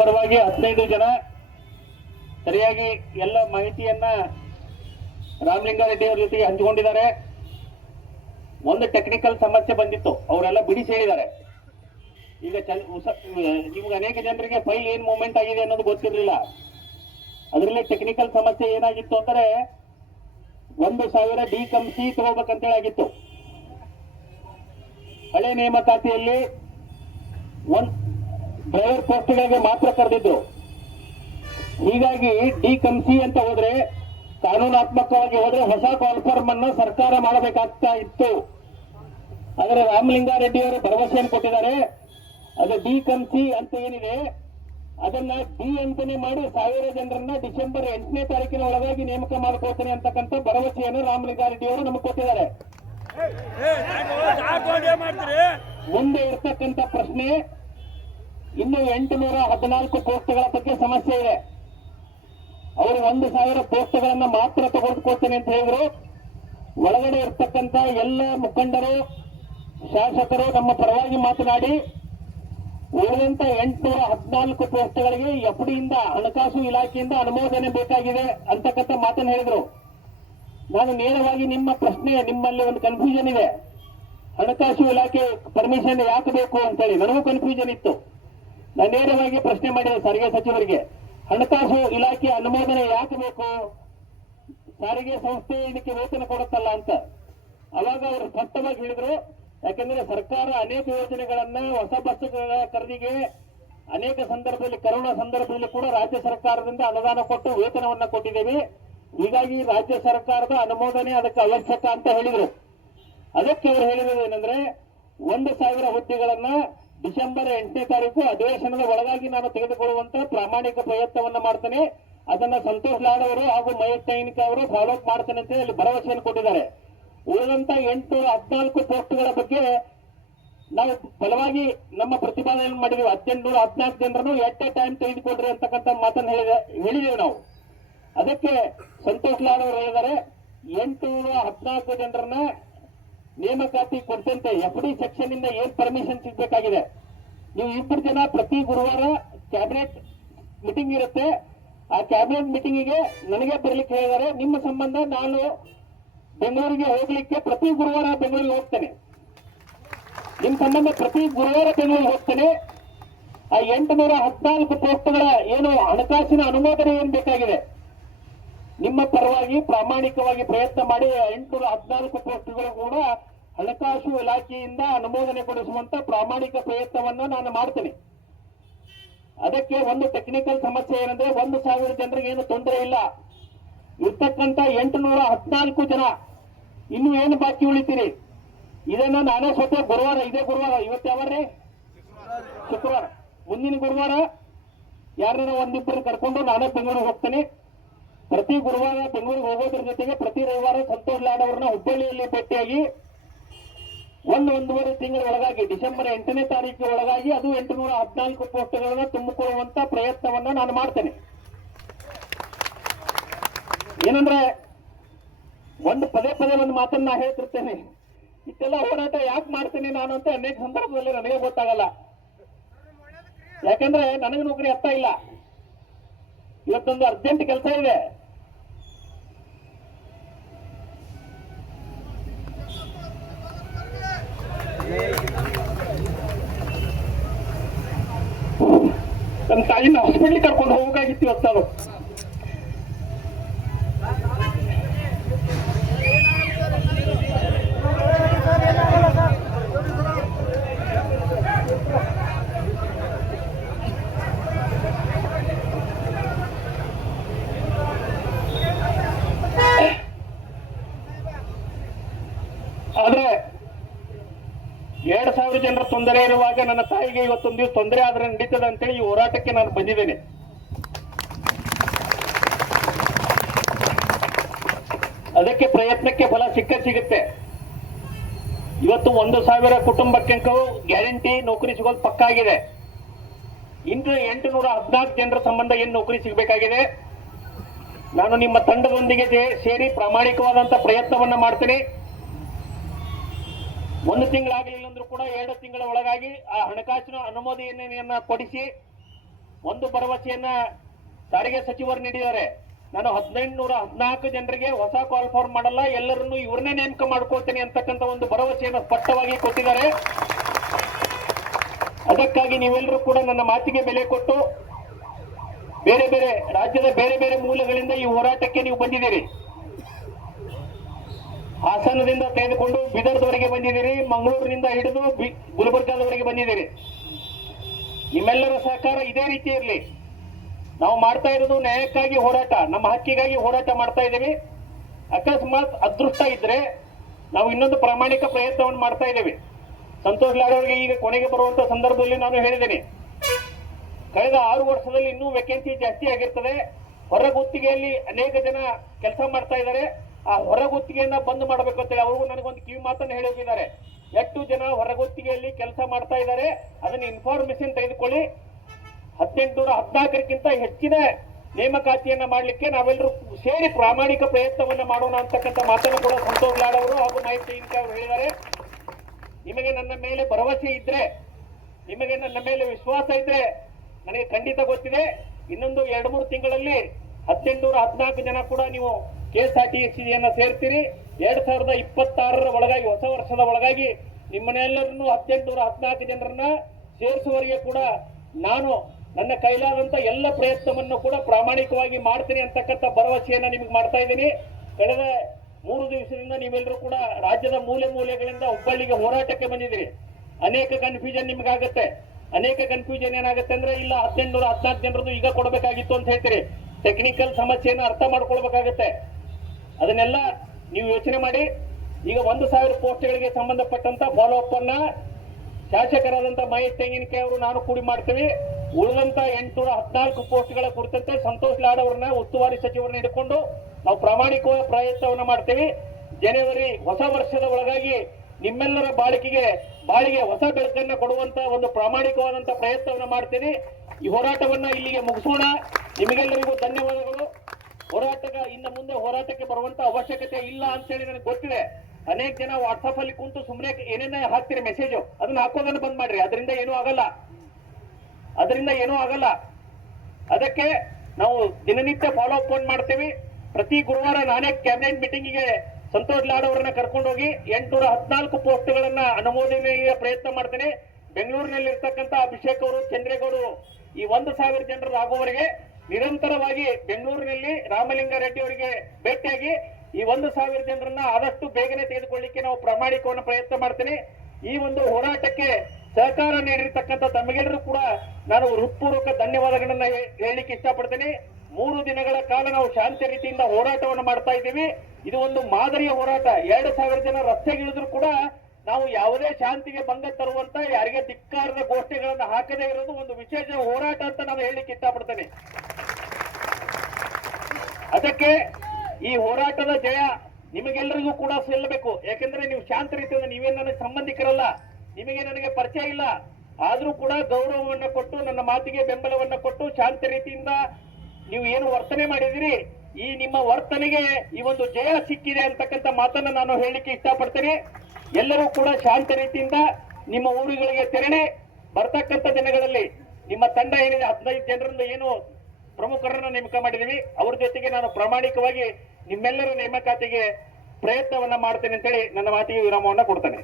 ಪರವಾಗಿ 15 ಜನ ಸರಿಯಾಗಿ ಎಲ್ಲ ಮಾಹಿತಿಯನ್ನ ರಾಮಲಿಂಗಾರೆಡ್ಡಿ ಅವರ ಜೊತೆಗೆ ಹಂಚಿಕೊಂಡಿದ್ದಾರೆ. ಒಂದು ಟೆಕ್ನಿಕಲ್ ಸಮಸ್ಯೆ ಬಂದಿತ್ತು, ಅವರೆಲ್ಲ ಬಿಡಿಸಿ ಹೇಳಿದ್ದಾರೆ. ಈಗ ನಿಮ್ಗೆ ಅನೇಕ ಜನರಿಗೆ ಫೈಲ್ ಏನ್ ಮೂವ್ಮೆಂಟ್ ಆಗಿದೆ ಅನ್ನೋದು ಗೊತ್ತಿರಲಿಲ್ಲ. ಅದರಲ್ಲಿ ಟೆಕ್ನಿಕಲ್ ಸಮಸ್ಯೆ ಏನಾಗಿತ್ತು ಅಂದರೆ 1,000 ಡಿ ಕಂಸಿ ತಗೋಬೇಕಂತೇಳಿ ಆಗಿತ್ತು. ಹಳೆ ನೇಮಕಾತಿಯಲ್ಲಿ ಡ್ರೈವರ್ ಪೋಸ್ಟ್ಗಳಿಗೆ ಮಾತ್ರ ಕರೆದಿದ್ರು. ಹೀಗಾಗಿ ಡಿ ಕಂಸಿ ಅಂತ ಹೋದ್ರೆ, ಕಾನೂನಾತ್ಮಕವಾಗಿ ಹೋದ್ರೆ ಹೊಸ ಕಾಲ್ಫಾರ್ಮ್ ಅನ್ನು ಸರ್ಕಾರ ಮಾಡಬೇಕಾಗ್ತಾ ಇತ್ತು. ಆದರೆ ರಾಮಲಿಂಗಾರೆಡ್ಡಿ ಅವರು ಭರವಸೆಯನ್ನು ಕೊಟ್ಟಿದ್ದಾರೆ. ಅದು ಡಿ ಕಂಸಿ ಅಂತ ಏನಿದೆ ಅದನ್ನ ಡಿ ಅಂತಾನೆ ಮಾಡಿ 1000 ಜನರನ್ನ ಡಿಸೆಂಬರ್ 8ನೇ ತಾರೀಕಿನ ಒಳಗಾಗಿ ನೇಮಕ ಮಾಡ್ಕೊಳ್ತೇನೆ ಅಂತಕ್ಕಂಥ ಭರವಸೆಯನ್ನು ರಾಮಲಿಂಗಾರೆಡ್ಡಿ ಅವರು ನಮಗೆ ಕೊಟ್ಟಿದ್ದಾರೆ. ಮುಂದೆ ಇರ್ತಕ್ಕಂಥ ಪ್ರಶ್ನೆ, ಇನ್ನು 814 ಪೋಸ್ಟ್ಗಳ ಬಗ್ಗೆ ಸಮಸ್ಯೆ ಇದೆ. ಅವರು 1,000 ಪೋಸ್ಟ್ಗಳನ್ನ ಮಾತ್ರ ತೆಗೆದುಕೊಳ್ತೇನೆ ಅಂತ ಹೇಳಿದ್ರು. ಒಳಗಡೆ ಇರ್ತಕ್ಕಂಥ ಎಲ್ಲ ಮುಖಂಡರು, ಶಾಸಕರು ನಮ್ಮ ಪರವಾಗಿ ಮಾತನಾಡಿ ಉಳಿದಂತ 814 ಪೋಸ್ಟ್ಗಳಿಗೆ ಎಫ್ಡಿಯಿಂದ, ಹಣಕಾಸು ಇಲಾಖೆಯಿಂದ ಅನುಮೋದನೆ ಬೇಕಾಗಿದೆ ಅಂತಕ್ಕಂಥ ಮಾತನ್ನು ಹೇಳಿದ್ರು. ನಾನು ನೇರವಾಗಿ ನಿಮ್ಮ ಪ್ರಶ್ನೆ, ನಿಮ್ಮಲ್ಲಿ ಒಂದು ಕನ್ಫ್ಯೂಷನ್ ಇದೆ, ಹಣಕಾಸು ಇಲಾಖೆ ಪರ್ಮಿಷನ್ ಯಾಕೆ ಬೇಕು ಅಂತೇಳಿ ನನಗೂ ಕನ್ಫ್ಯೂಷನ್ ಇತ್ತು. ನಾನು ನೇರವಾಗಿ ಪ್ರಶ್ನೆ ಮಾಡಿದೆ ಸಾರಿಗೆ ಸಚಿವರಿಗೆ, ಹಣಕಾಸು ಇಲಾಖೆ ಅನುಮೋದನೆ ಯಾಕೆ ಬೇಕು, ಸಾರಿಗೆ ಸಂಸ್ಥೆ ಇದಕ್ಕೆ ವೇತನ ಕೊಡುತ್ತಲ್ಲ ಅಂತ. ಅವಾಗ ಅವರು ಸ್ಪಷ್ಟವಾಗಿ ಹೇಳಿದ್ರು, ಯಾಕೆಂದ್ರೆ ಸರ್ಕಾರ ಅನೇಕ ಯೋಜನೆಗಳನ್ನ, ಹೊಸ ಬಸ್ಗಳ ಖರೀದಿಗೆ ಅನೇಕ ಸಂದರ್ಭದಲ್ಲಿ, ಕರೋನಾ ಸಂದರ್ಭದಲ್ಲಿ ಕೂಡ ರಾಜ್ಯ ಸರ್ಕಾರದಿಂದ ಅನುದಾನ ಕೊಟ್ಟು ವೇತನವನ್ನ ಕೊಟ್ಟಿದ್ದೇವೆ. ಹೀಗಾಗಿ ರಾಜ್ಯ ಸರ್ಕಾರದ ಅನುಮೋದನೆ ಅದಕ್ಕೆ ಅವಶ್ಯಕ ಅಂತ ಹೇಳಿದ್ರು. ಅದಕ್ಕೆ ಅವರು ಹೇಳಿರೋದು ಏನಂದ್ರೆ, 1,000 ಹುದ್ದೆಗಳನ್ನ ಡಿಸೆಂಬರ್ 8ನೇ ತಾರೀಕು ಅಧಿವೇಶನದ ಒಳಗಾಗಿ ನಾನು ತೆಗೆದುಕೊಳ್ಳುವಂತ ಪ್ರಾಮಾಣಿಕ ಪ್ರಯತ್ನವನ್ನ ಮಾಡ್ತೇನೆ. ಅದನ್ನ ಸಂತೋಷ್ ಲಾಡ್ ಅವರು ಹಾಗೂ ಮಹೇಶ್ ಸೈನಿಕ ಅವರು ಫಾಲೋ ಅಪ್ ಮಾಡ್ತೇನೆ ಅಂತ ಹೇಳಿ ಭರವಸೆಯನ್ನು ಕೊಟ್ಟಿದ್ದಾರೆ. ಉಳಿದಂತ 814 ಪೋಸ್ಟ್ಗಳ ಬಗ್ಗೆ ನಾವು ಬಲವಾಗಿ ನಮ್ಮ ಪ್ರತಿಪಾದನೆ ಮಾಡಿದೀವಿ. 1814 ಜನರನ್ನು ಎಟ್ ಎ ಟೈಮ್ ತೆಗೆದುಕೊಡ್ರಿ ಅಂತಕ್ಕಂಥ ಮಾತನ್ನು ಹೇಳಿದೆವು ನಾವು. ಅದಕ್ಕೆ ಸಂತೋಷ್ ಲಾಡ್ ಅವರು ಹೇಳಿದ್ದಾರೆ, 814 ಜನರನ್ನ ನೇಮಕಾತಿ ಕೊಡ್ತಂತೆ. ಎಫ್ಡಿ ಸೆಕ್ಷನ್ ಇಂದ ಏನ್ ಪರ್ಮಿಷನ್ ಸಿಗ್ಬೇಕಾಗಿದೆ, ನೀವು 2 ಜನ ಪ್ರತಿ ಗುರುವಾರ ಕ್ಯಾಬಿನೆಟ್ ಮೀಟಿಂಗ್ ಇರುತ್ತೆ. ಆ ಕ್ಯಾಬಿನೆಟ್ ಮೀಟಿಂಗಿಗೆ ನನಗೆ ಬರ್ಲಿಕ್ಕೆ ಹೇಳಿದ್ದಾರೆ. ನಿಮ್ಮ ಸಂಬಂಧ ನಾನು ಬೆಂಗಳೂರಿಗೆ ಹೋಗ್ಲಿಕ್ಕೆ ಪ್ರತಿ ಗುರುವಾರ ಬೆಂಗಳೂರಿಗೆ ಹೋಗ್ತೇನೆ. ನಿಮ್ಮ ಸಂಬಂಧ ಪ್ರತಿ ಗುರುವಾರ ಬೆಂಗಳೂರಿಗೆ ಹೋಗ್ತೇನೆ. ಆ 814 ಪೋಸ್ಟ್ಗಳ ಏನು ಹಣಕಾಸಿನ ಅನುಮೋದನೆ ಏನ್ ಬೇಕಾಗಿದೆ, ನಿಮ್ಮ ಪರವಾಗಿ ಪ್ರಾಮಾಣಿಕವಾಗಿ ಪ್ರಯತ್ನ ಮಾಡಿ 814 ಪೋಸ್ಟ್ಗಳು ಕೂಡ ಹಣಕಾಸು ಇಲಾಖೆಯಿಂದ ಅನುಮೋದನೆ ಕೊಡಿಸುವಂತ ಪ್ರಾಮಾಣಿಕ ಪ್ರಯತ್ನವನ್ನ ನಾನು ಮಾಡ್ತೇನೆ. ಅದಕ್ಕೆ ಒಂದು ಟೆಕ್ನಿಕಲ್ ಸಮಸ್ಯೆ ಏನಂದ್ರೆ, 1,000 ಜನರಿಗೆ ಏನು ತೊಂದರೆ ಇಲ್ಲ. ಇರ್ತಕ್ಕಂಥ 814 ಜನ ಇನ್ನು ಏನು ಬಾಕಿ ಉಳಿತೀರಿ, ಇದನ್ನ ನಾನೇ ಸ್ವತಃ ಗುರುವಾರ, ಇದೇ ಗುರುವಾರ, ಇವತ್ತು ಯಾವಾರ್ರಿ, ಶುಕ್ರವಾರ, ಮುಂದಿನ ಗುರುವಾರ ಯಾರನ್ನ ಒಂದಿಬ್ಬರು ಕರ್ಕೊಂಡು ನಾನೇ ಬೆಂಗಳೂರಿಗೆ ಹೋಗ್ತೇನೆ. ಪ್ರತಿ ಗುರುವಾರ ಬೆಂಗಳೂರಿಗೆ ಹೋಗೋದ್ರ ಜೊತೆಗೆ ಪ್ರತಿ ರವಿವಾರ ಸಂತೋಷ್ ಲಾಡ್ ಅವರನ್ನ ಹುಬ್ಬಳ್ಳಿಯಲ್ಲಿ ಭೇಟಿಯಾಗಿ 1-1.5 ತಿಂಗಳ ಒಳಗಾಗಿ ಡಿಸೆಂಬರ್ 8ನೇ ತಾರೀಕು ಒಳಗಾಗಿ ಅದು 814 ಪೋಸ್ಟ್ಗಳನ್ನ ತುಂಬಿಕೊಳ್ಳುವಂತ ಪ್ರಯತ್ನವನ್ನ ನಾನು ಮಾಡ್ತೇನೆ. ಏನಂದ್ರೆ ಪದೇ ಒಂದು ಮಾತನ್ನ ನಾ ಹೇಳ್ತಿರ್ತೇನೆ, ಇಷ್ಟೆಲ್ಲ ಹೋರಾಟ ಯಾಕೆ ಮಾಡ್ತೇನೆ ನಾನು ಅಂತ ಅನೇಕ ಸಂದರ್ಭದಲ್ಲಿ ನನಗೆ ಗೊತ್ತಾಗಲ್ಲ. ಯಾಕಂದ್ರೆ ನನಗೆ ನೌಕರಿ ಅರ್ಥ ಇಲ್ಲ. ಇವತ್ತೊಂದು ಅರ್ಜೆಂಟ್ ಕೆಲಸ ಇದೆ, ನನ್ನ ತಾಯಿನ ಹಾಸ್ಪಿಟ್ಲಿಗೆ ಕರ್ಕೊಂಡು ಹೋಗಬೇಕಾಗಿತ್ತು ಇವತ್ತು. ನಾನು ಆದ್ರೆ 2,000 ಜನರ ತೊಂದರೆ ಇರುವಾಗ ನನ್ನ ತಾಯಿಗೆ ಇವತ್ತೊಂದು ದಿವಸ ತೊಂದರೆ ಆದ್ರೆ ನಡೀತದೆ ಅಂತೇಳಿ ಈ ಹೋರಾಟಕ್ಕೆ ನಾನು ಬಂದಿದ್ದೇನೆ. ಅದಕ್ಕೆ ಪ್ರಯತ್ನಕ್ಕೆ ಫಲ ಸಿಗುತ್ತೆ. ಇವತ್ತು 1,000 ಕುಟುಂಬಕ್ಕೆ ಗ್ಯಾರಂಟಿ ನೌಕರಿ ಸಿಗೋದು ಪಕ್ಕಾ ಆಗಿದೆ. ಇನ್ನು 814 ಜನರ ಸಂಬಂಧ ಏನು ನೌಕರಿ ಸಿಗಬೇಕಾಗಿದೆ. ನಾನು ನಿಮ್ಮ ತಂಡದೊಂದಿಗೆ ಸೇರಿ ಪ್ರಾಮಾಣಿಕವಾದಂತ ಪ್ರಯತ್ನವನ್ನ ಮಾಡ್ತೇನೆ. 1 ತಿಂಗಳಾಗಲಿಲ್ಲ ಅಂದ್ರೂ ಕೂಡ 2 ತಿಂಗಳ ಒಳಗಾಗಿ ಆ ಹಣಕಾಸಿನ ಅನುಮೋದನೆಯನ್ನ ಕೊಡಿಸಿ ಒಂದು ಭರವಸೆಯನ್ನ ಸಾರಿಗೆ ಸಚಿವರು ನೀಡಿದ್ದಾರೆ. ನಾನು 1814 ಜನರಿಗೆ ಹೊಸ ಕಾಲ್ ಫಾರ್ಮ್ ಮಾಡಲ್ಲ, ಎಲ್ಲರನ್ನೂ ಇವ್ರನ್ನೇ ನೇಮಕ ಮಾಡ್ಕೊಳ್ತೇನೆ ಅಂತಕ್ಕಂಥ ಒಂದು ಭರವಸೆಯನ್ನು ಸ್ಪಷ್ಟವಾಗಿ ಕೊಟ್ಟಿದ್ದಾರೆ. ಅದಕ್ಕಾಗಿ ನೀವೆಲ್ಲರೂ ಕೂಡ ನನ್ನ ಮಾತಿಗೆ ಬೆಲೆ ಕೊಟ್ಟು ಬೇರೆ ಬೇರೆ ರಾಜ್ಯದ ಬೇರೆ ಬೇರೆ ಮೂಲಗಳಿಂದ ಈ ಹೋರಾಟಕ್ಕೆ ನೀವು ಬಂದಿದ್ದೀರಿ. ಹಾಸನದಿಂದ ತೆಗೆದುಕೊಂಡು ಬೀದರ್ದವರೆಗೆ ಬಂದಿದ್ದೀರಿ, ಮಂಗಳೂರಿನಿಂದ ಹಿಡಿದು ಗುಲ್ಬರ್ಗಾದವರೆಗೆ ಬಂದಿದ್ದೀರಿ. ನಿಮ್ಮೆಲ್ಲರ ಸಹಕಾರ ಇದೇ ರೀತಿ ಇರಲಿ. ನಾವು ಮಾಡ್ತಾ ಇರೋದು ನ್ಯಾಯಕ್ಕಾಗಿ ಹೋರಾಟ, ನಮ್ಮ ಹಕ್ಕಿಗಾಗಿ ಹೋರಾಟ ಮಾಡ್ತಾ ಇದ್ದೀವಿ. ಅಕಸ್ಮಾತ್ ಅದೃಷ್ಟ ಇದ್ರೆ ನಾವು ಇನ್ನೊಂದು ಪ್ರಾಮಾಣಿಕ ಪ್ರಯತ್ನವನ್ನು ಮಾಡ್ತಾ ಇದ್ದೇವೆ. ಸಂತೋಷ್ ಲಾಡ್ ಅವರಿಗೆ ಈಗ ಕೊನೆಗೆ ಬರುವಂತ ಸಂದರ್ಭದಲ್ಲಿ ನಾನು ಹೇಳಿದ್ದೇನೆ, ಕಳೆದ 6 ವರ್ಷದಲ್ಲಿ ಇನ್ನೂ ವೇಕೆನ್ಸಿ ಜಾಸ್ತಿ ಆಗಿರ್ತದೆ. ಹೊರಗುತ್ತಿಗೆಯಲ್ಲಿ ಅನೇಕ ಜನ ಕೆಲಸ ಮಾಡ್ತಾ ಇದ್ದಾರೆ. ಆ ಹೊರಗುತ್ತಿಗೆಯನ್ನ ಬಂದ್ ಮಾಡಬೇಕು ಅಂತೇಳಿ ಅವ್ರಿಗೂ ನನಗೊಂದು ಕಿವಿ ಮಾತನ್ನು ಹೇಳಿ ಹೋಗಿದ್ದಾರೆ. ಎಷ್ಟು ಜನ ಹೊರಗುತ್ತಿಗೆಯಲ್ಲಿ ಕೆಲಸ ಮಾಡ್ತಾ ಇದ್ದಾರೆ ಅದನ್ನ ಇನ್ಫಾರ್ಮೇಶನ್ ತೆಗೆದುಕೊಳ್ಳಿ. 1814ಕ್ಕಿಂತ ಹೆಚ್ಚಿನ ನೇಮಕಾತಿಯನ್ನ ಮಾಡಲಿಕ್ಕೆ ನಾವೆಲ್ಲರೂ ಸೇರಿ ಪ್ರಾಮಾಣಿಕ ಪ್ರಯತ್ನವನ್ನ ಮಾಡೋಣ ಅಂತಕ್ಕಂಥ ಮಾತನ್ನು ಕೂಡ ಸಂತೋಷ್ ಲಾಡ್ ಅವರು ಹಾಗೂ ಮಾಹಿತಿ ಅವರು ಹೇಳಿದ್ದಾರೆ. ನಿಮಗೆ ನನ್ನ ಮೇಲೆ ಭರವಸೆ ಇದ್ರೆ, ನಿಮಗೆ ನನ್ನ ಮೇಲೆ ವಿಶ್ವಾಸ ಇದ್ರೆ, ನನಗೆ ಖಂಡಿತ ಗೊತ್ತಿದೆ ಇನ್ನೊಂದು 2-3 ತಿಂಗಳಲ್ಲಿ 1814 ಜನ ಕೂಡ ನೀವು KSRTCಯನ್ನ ಸೇರ್ತೀರಿ. 2026ರ ಒಳಗಾಗಿ, ಹೊಸ ವರ್ಷದ ಒಳಗಾಗಿ ನಿಮ್ಮನ್ನೆಲ್ಲರನ್ನು 1814 ಜನರನ್ನ ಸೇರಿಸುವವರೆಗೆ ಕೂಡ ನಾನು ನನ್ನ ಕೈಲಾದಂತ ಎಲ್ಲ ಪ್ರಯತ್ನವನ್ನು ಕೂಡ ಪ್ರಾಮಾಣಿಕವಾಗಿ ಮಾಡ್ತೀನಿ ಅಂತಕ್ಕಂಥ ಭರವಸೆಯನ್ನ ನಿಮಗೆ ಮಾಡ್ತಾ ಇದ್ದೀನಿ. ಕಳೆದ 3 ದಿವಸದಿಂದ ನೀವೆಲ್ಲರೂ ಕೂಡ ರಾಜ್ಯದ ಮೂಲೆ ಮೂಲೆಗಳಿಂದ ಹುಬ್ಬಳ್ಳಿಗೆ ಹೋರಾಟಕ್ಕೆ ಬಂದಿದ್ದೀರಿ. ಅನೇಕ ಕನ್ಫ್ಯೂಷನ್ ನಿಮ್ಗಾಗತ್ತೆ. ಅನೇಕ ಕನ್ಫ್ಯೂಷನ್ ಏನಾಗುತ್ತೆ ಅಂದ್ರೆ, ಇಲ್ಲ 1814 ಜನರದ್ದು ಈಗ ಕೊಡಬೇಕಾಗಿತ್ತು ಅಂತ ಹೇಳ್ತೀರಿ. ಟೆಕ್ನಿಕಲ್ ಸಮಸ್ಯೆಯನ್ನು ಅರ್ಥ ಮಾಡ್ಕೊಳ್ಬೇಕಾಗತ್ತೆ. ಅದನ್ನೆಲ್ಲ ನೀವು ಯೋಚನೆ ಮಾಡಿ. ಈಗ 1000 ಪೋಸ್ಟ್ಗಳಿಗೆ ಸಂಬಂಧಪಟ್ಟಂತ ಫಾಲೋ ಅಪ್ ಅನ್ನ ಶಾಸಕರಾದಂತ ಮಹೇಶ್ ತೆಂಗಿನಕಾಯಿ ಅವರು ನಾನು ಕೂಡಿ ಮಾಡ್ತೀವಿ. ಉಳಿದಂತ 814 ಪೋಸ್ಟ್ಗಳ ಕುರಿತಂತೆ ಸಂತೋಷ್ ಲಾಡ್ ಅವರನ್ನ ಉಸ್ತುವಾರಿ ಸಚಿವರನ್ನ ಹಿಡ್ಕೊಂಡು ನಾವು ಪ್ರಾಮಾಣಿಕವಾದ ಪ್ರಯತ್ನವನ್ನ ಮಾಡ್ತೀವಿ. ಜನವರಿ ಹೊಸ ವರ್ಷದ ಒಳಗಾಗಿ ನಿಮ್ಮೆಲ್ಲರ ಬಾಳಿಗೆ ಹೊಸ ಬೆಳಕನ್ನ ಕೊಡುವಂತ ಒಂದು ಪ್ರಾಮಾಣಿಕವಾದಂತ ಪ್ರಯತ್ನವನ್ನ ಮಾಡ್ತೀನಿ. ಈ ಹೋರಾಟವನ್ನ ಇಲ್ಲಿಗೆ ಮುಗಿಸೋಣ. ನಿಮಗೆಲ್ಲರಿಗೂ ಧನ್ಯವಾದಗಳು. ಇನ್ನು ಮುಂದೆ ಹೋರಾಟಕ್ಕೆ ಬರುವಂತ ಅವಶ್ಯಕತೆ ಇಲ್ಲ ಅಂತೇಳಿ ನನಗೆ ಗೊತ್ತಿದೆ. ಅನೇಕ ಜನ ವಾಟ್ಸ್ಆಪ್ ಅಲ್ಲಿ ಕುಂತು ಸುಮ್ಮನೆ ಏನೇನ ಹಾಕ್ತಿರಿ ಮೆಸೇಜ್, ಅದನ್ನ ಹಾಕೋದನ್ನ ಬಂದ್ ಮಾಡ್ರಿ. ಅದರಿಂದ ಏನೂ ಆಗಲ್ಲ. ಅದಕ್ಕೆ ನಾವು ದಿನನಿತ್ಯ ಫಾಲೋ ಅಪ್ ಮಾಡ್ತೀವಿ. ಪ್ರತಿ ಗುರುವಾರ ನಾನೇ ಕ್ಯಾಬಿನೆಟ್ ಮೀಟಿಂಗಿಗೆ ಸಂತೋಷ್ ಲಾಡ್ ಅವರನ್ನ ಕರ್ಕೊಂಡು ಹೋಗಿ 814 ಪೋಸ್ಟ್ಗಳನ್ನ ಅನುಮೋದನೆಗೆ ಪ್ರಯತ್ನ ಮಾಡ್ತೇನೆ. ಬೆಂಗಳೂರಿನಲ್ಲಿ ಇರ್ತಕ್ಕಂಥ ಅಭಿಷೇಕ್ ಅವರು, ಚಂದ್ರೇಗೌಡರು ಈ 1000 ಜನರು ಆಗುವವರೆಗೆ ನಿರಂತರವಾಗಿ ಬೆಂಗಳೂರಿನಲ್ಲಿ ರಾಮಲಿಂಗಾರೆಡ್ಡಿ ಅವರಿಗೆ ಭೇಟಿಯಾಗಿ ಈ 1000 ಜನರನ್ನ ಆದಷ್ಟು ಬೇಗನೆ ತೆಗೆದುಕೊಳ್ಳಿಕ್ಕೆ ನಾವು ಪ್ರಾಮಾಣಿಕವನ್ನು ಪ್ರಯತ್ನ ಮಾಡ್ತೇನೆ. ಈ ಒಂದು ಹೋರಾಟಕ್ಕೆ ಸಹಕಾರ ನೀಡಿರ್ತಕ್ಕಂಥ ತಮಗೆಲ್ಲರೂ ಕೂಡ ನಾನು ಹೃತ್ಪೂರ್ವಕ ಧನ್ಯವಾದಗಳನ್ನ ಹೇಳಲಿಕ್ಕೆ ಇಷ್ಟಪಡ್ತೇನೆ. 3 ದಿನಗಳ ಕಾಲ ನಾವು ಶಾಂತಿ ರೀತಿಯಿಂದ ಹೋರಾಟವನ್ನು ಮಾಡ್ತಾ ಇದ್ದೀವಿ. ಇದು ಒಂದು ಮಾದರಿಯ ಹೋರಾಟ. 2000 ಜನ ರಸ್ತೆಗಿಳಿದ್ರು ಕೂಡ ನಾವು ಯಾವುದೇ ಶಾಂತಿಗೆ ಭಂಗ ತರುವಂತ, ಯಾರಿಗೆ ಧಿಕ್ಕಾರದ ಗೋಷ್ಠಿಗಳನ್ನು ಹಾಕದೇ ಇರೋದು ಒಂದು ವಿಶೇಷ ಹೋರಾಟ ಅಂತ ನಾನು ಹೇಳಲಿಕ್ಕೆ ಇಷ್ಟಪಡ್ತೇನೆ. ಅದಕ್ಕೆ ಈ ಹೋರಾಟದ ಜಯ ನಿಮಗೆಲ್ಲರಿಗೂ ಕೂಡ ಸಲ್ಲಬೇಕು. ಯಾಕೆಂದ್ರೆ ನೀವು ಶಾಂತ ರೀತಿಯಿಂದ, ನೀವೇನು ನನಗೆ ಸಂಬಂಧಿಕರಲ್ಲ, ನಿಮಗೆ ನನಗೆ ಪರಿಚಯ ಇಲ್ಲ, ಆದ್ರೂ ಕೂಡ ಗೌರವವನ್ನು ಕೊಟ್ಟು ನನ್ನ ಮಾತಿಗೆ ಬೆಂಬಲವನ್ನು ಕೊಟ್ಟು ಶಾಂತ ರೀತಿಯಿಂದ ನೀವು ಏನು ವರ್ತನೆ ಮಾಡಿದಿರಿ, ಈ ನಿಮ್ಮ ವರ್ತನೆಗೆ ಈ ಒಂದು ಜಯ ಸಿಕ್ಕಿದೆ ಅಂತಕ್ಕಂಥ ಮಾತನ್ನ ನಾನು ಹೇಳಲಿಕ್ಕೆ ಇಷ್ಟಪಡ್ತೇನೆ. ಎಲ್ಲರೂ ಕೂಡ ಶಾಂತ ರೀತಿಯಿಂದ ನಿಮ್ಮ ಊರುಗಳಿಗೆ ತೆರಳಿ ಬರ್ತಕ್ಕಂಥ ದಿನಗಳಲ್ಲಿ ನಿಮ್ಮ ತಂಡ ಏನಿದೆ 15 ಜನರನ್ನು ಏನು ಪ್ರಮುಖರನ್ನ ನೇಮಕ ಮಾಡಿದೀವಿ, ಅವ್ರ ಜೊತೆಗೆ ನಾನು ಪ್ರಾಮಾಣಿಕವಾಗಿ ನಿಮ್ಮೆಲ್ಲರ ನೇಮಕಾತಿಗೆ ಪ್ರಯತ್ನವನ್ನ ಮಾಡ್ತೇನೆ ಅಂತೇಳಿ ನನ್ನ ಮಾತಿಗೆ ವಿರಾಮವನ್ನ ಕೊಡ್ತೇನೆ.